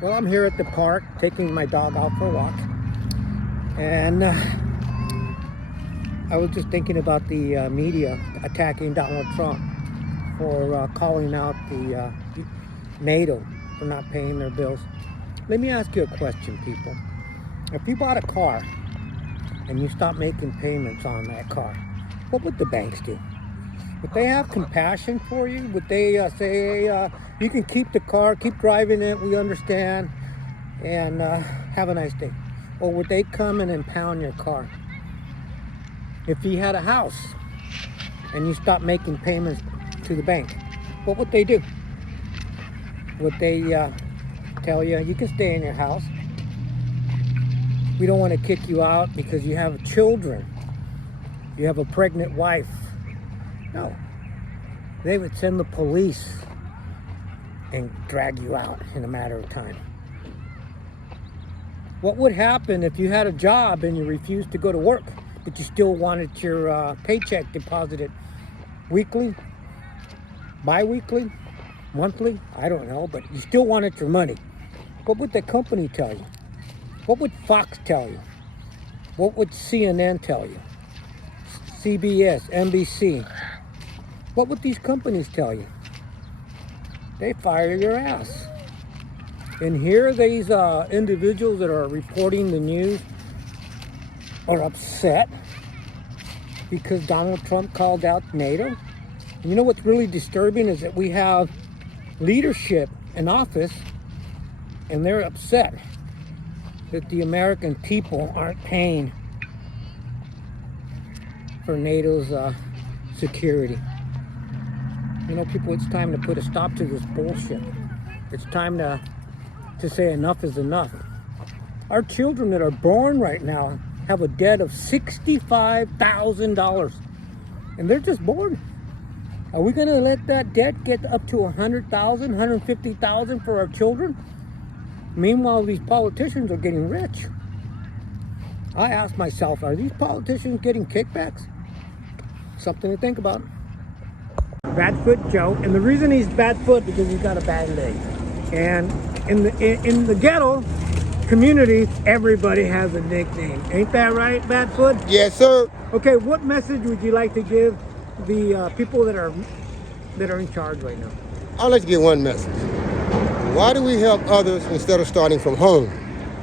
Well, I'm here at the park taking my dog out for a walk, and I was just thinking about the media attacking Donald Trump for calling out the NATO for not paying their bills. Let me ask you a question, people. If you bought a car and you stopped making payments on that car, what would the banks do? Would they have compassion for you? Would they say, hey, you can keep the car, keep driving it, we understand, and have a nice day? Or would they come and impound your car? If you had a house and you stopped making payments to the bank, what would they do? Would they tell you, you can stay in your house, we don't want to kick you out because you have children, you have a pregnant wife? No. They would send the police and drag you out in a matter of time. What would happen if you had a job and you refused to go to work, but you still wanted your paycheck deposited weekly, bi-weekly, monthly? I don't know, but you still wanted your money. What would the company tell you? What would Fox tell you? What would CNN tell you? CBS, NBC? What would these companies tell you? They fire your ass. And here these individuals that are reporting the news are upset because Donald Trump called out NATO. And you know what's really disturbing is that we have leadership in office and they're upset that the American people aren't paying for NATO's security. You know, people, it's time to put a stop to this bullshit. It's time to say enough is enough. Our children that are born right now have a debt of $65,000, and they're just born. Are we going to let that debt get up to $100,000, $150,000 for our children? Meanwhile, these politicians are getting rich. I ask myself, are these politicians getting kickbacks? Something to think about. Badfoot Joe, and the reason he's badfoot because he's got a bad leg. And in the ghetto community, everybody has a nickname. Ain't that right, Badfoot? Yes, sir. Okay, what message would you like to give the people that are in charge right now? I'd like to get one message. Why do we help others instead of starting from home?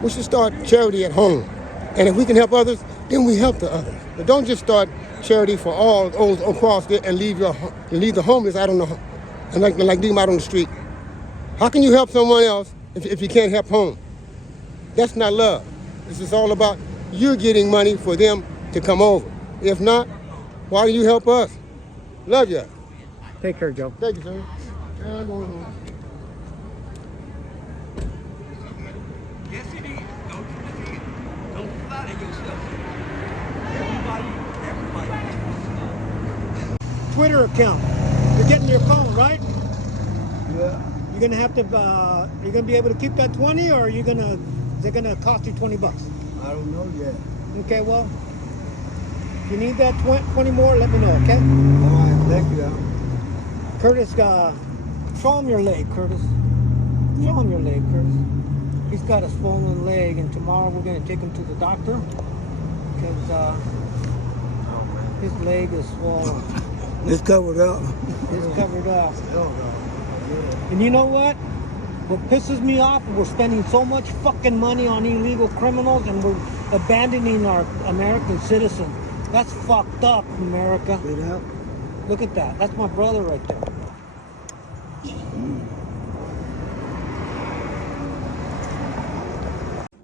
We should start charity at home. And if we can help others, then we help the others. But don't just start charity for all across there and leave the homeless out on the and like leave them out on the street. How can you help someone else if you can't help home? That's not love. This is all about you getting money for them to come over. If not, why do you help us? Love you. Take care, Joe. Thank you, sir. Yeah, I'm going home. Yes, it is. Don't flatter yourself. Everybody. Twitter account. You're getting your phone, right? Yeah. You're gonna have to. You're gonna be able to keep that 20, or is it gonna cost you $20? I don't know yet. Okay, well, if you need that 20 more, let me know. Okay. All right, thank you. Curtis, show him your leg, Curtis. Show him your leg, Curtis. He's got a swollen leg, and tomorrow we're gonna take him to the doctor because his leg is swollen. It's covered up. It's covered up. Oh, And you know what? What pisses me off, we're spending so much fucking money on illegal criminals and we're abandoning our American citizens. That's fucked up, America. Yeah. Look at that. That's my brother right there.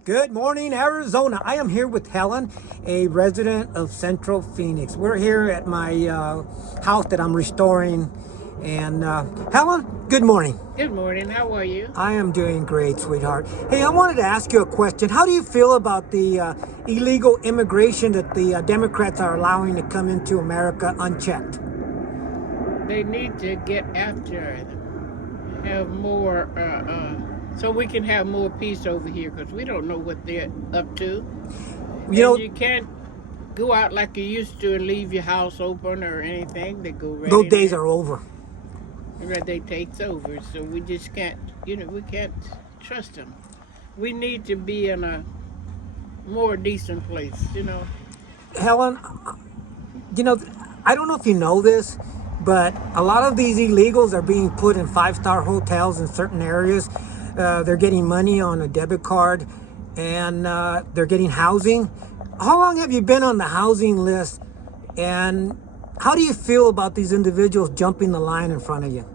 Good morning, Arizona. I am here with Helen, a resident of Central Phoenix. We're here at my house that I'm restoring. And Helen, good morning. Good morning. How are you? I am doing great, sweetheart. Hey, I wanted to ask you a question. How do you feel about the illegal immigration that the Democrats are allowing to come into America unchecked? They need to get after it. Have more, so we can have more peace over here, because we don't know what they're up to. You can't go out like you used to and leave your house open or anything. They go right. Those days are over. Right, they takes over, so we just can't. We can't trust them. We need to be in a more decent place, you know. Helen, you know, I don't know if you know this, but a lot of these illegals are being put in five-star hotels in certain areas. They're getting money on a debit card, and they're getting housing. How long have you been on the housing list, and how do you feel about these individuals jumping the line in front of you?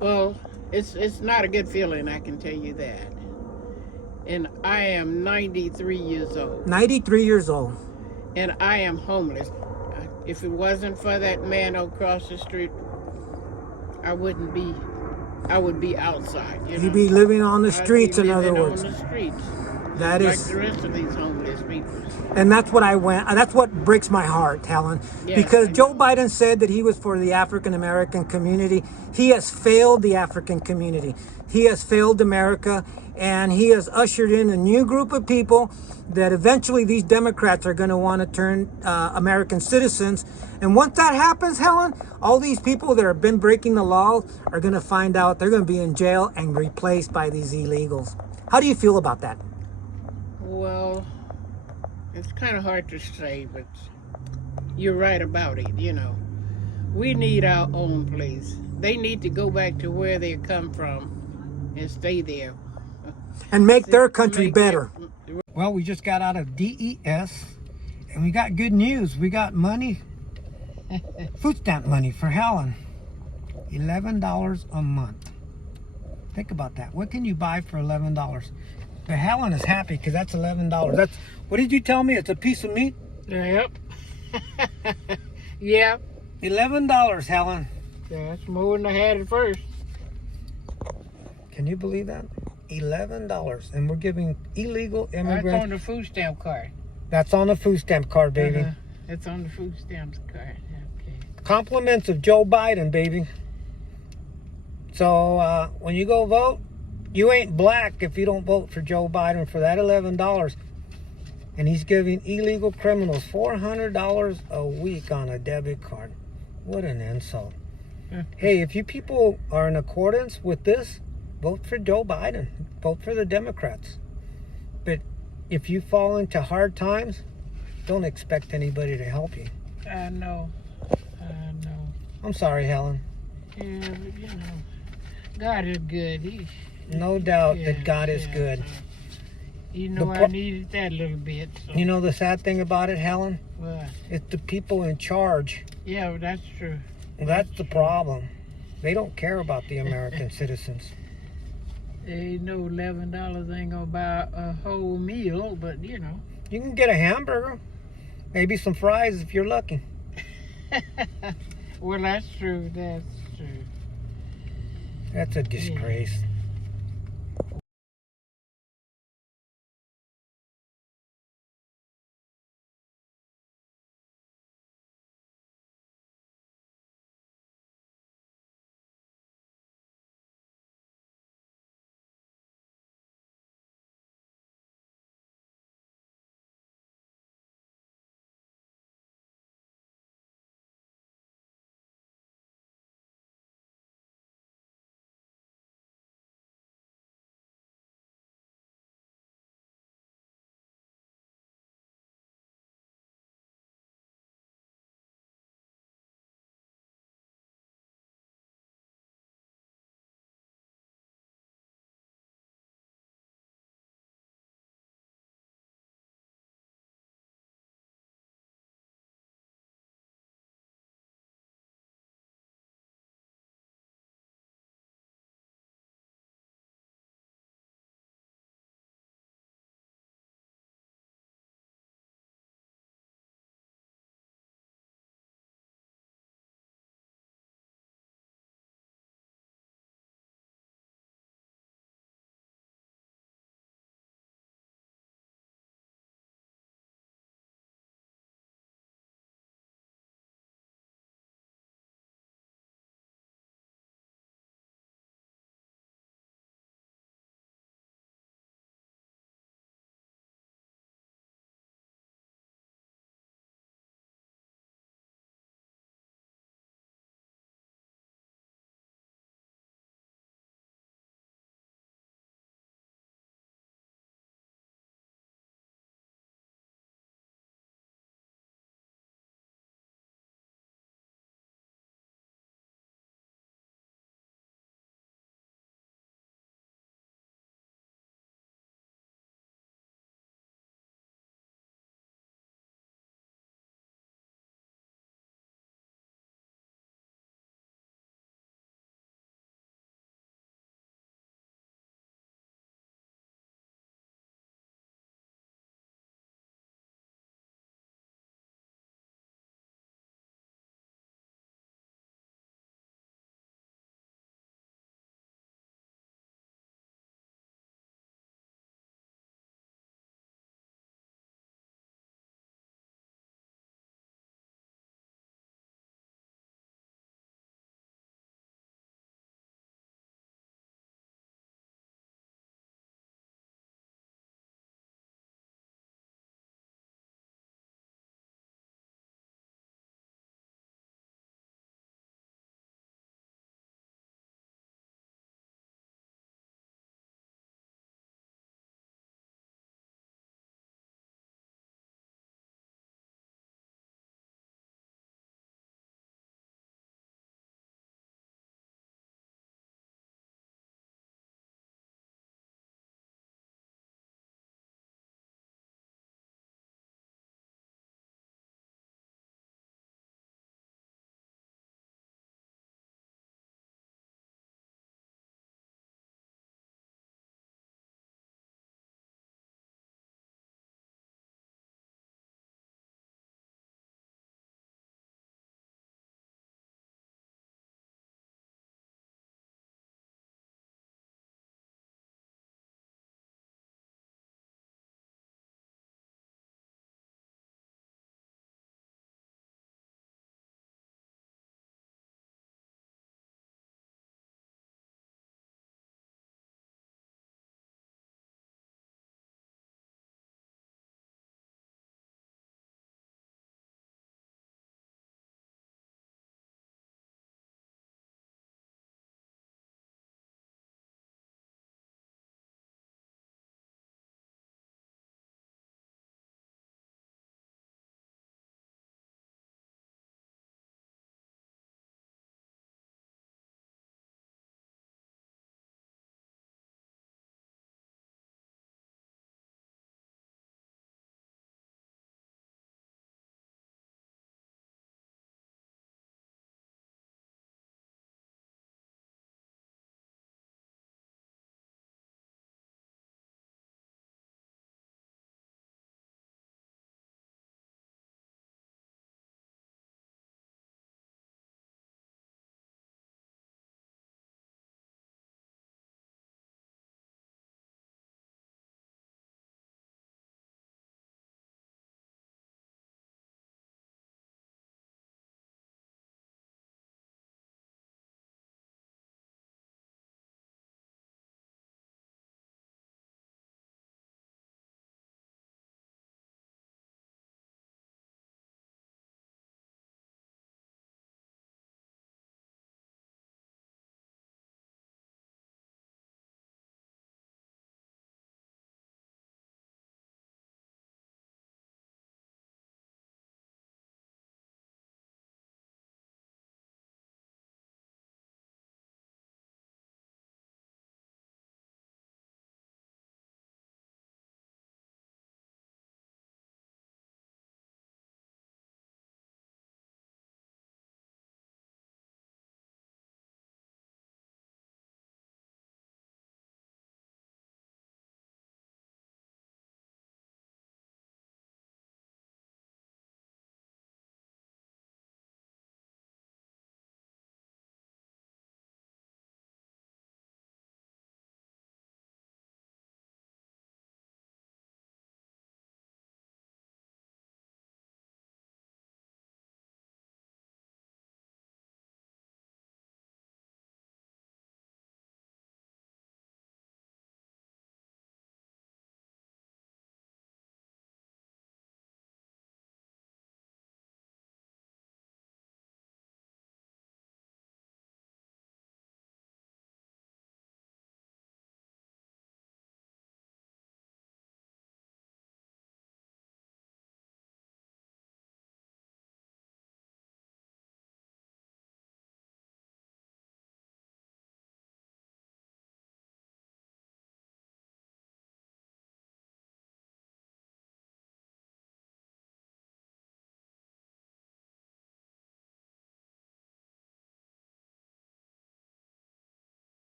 Well, it's not a good feeling, I can tell you that. And I am 93 years old. 93 years old. And I am homeless. If it wasn't for that man across the street, I would be outside. You know? You'd be living on the I'd streets, be in other living words. on the streets, That like is, the rest of these homeless people. and that's what breaks my heart, Helen, Yeah, because I Joe know. Biden said that he was for the African American community. He has failed the African community. He has failed America, and he has ushered in a new group of people that eventually these Democrats are going to want to turn American citizens. And once that happens, Helen, all these people that have been breaking the law are going to find out they're going to be in jail and replaced by these illegals. How do you feel about that? Well, it's kind of hard to say, but you're right about it, you know. We need our own place. They need to go back to where they come from and stay there. And make their country Make better. it- Well, we just got out of DES, and we got good news. We got money, food stamp money for Helen. $11 a month. Think about that. What can you buy for $11? But Helen is happy because that's $11. That's, what did you tell me? It's a piece of meat? Yep. Yep. $11, Helen. That's more than I had at first. Can you believe that? $11. And we're giving illegal That's immigrants. on the food stamp card. That's on the food stamp card, baby. That's on the food stamps card. Okay. Compliments of Joe Biden, baby. So when you go vote, you ain't black if you don't vote for Joe Biden for that $11. And he's giving illegal criminals $400 a week on a debit card. What an insult. Hey, if you people are in accordance with this, vote for Joe Biden. Vote for the Democrats. But if you fall into hard times, don't expect anybody to help you. I know. I'm sorry, Helen. Yeah, but you know, God is good. No doubt Yeah, that God is yeah, good. so, you know, The I needed that a little bit. So. You know the sad thing about it, Helen? What? It's the people in charge. Yeah, that's true. That's the problem. They don't care about the American citizens. They know $11 ain't gonna buy a whole meal, but you know. You can get a hamburger, maybe some fries if you're lucky. Well, that's true. That's true. That's a disgrace.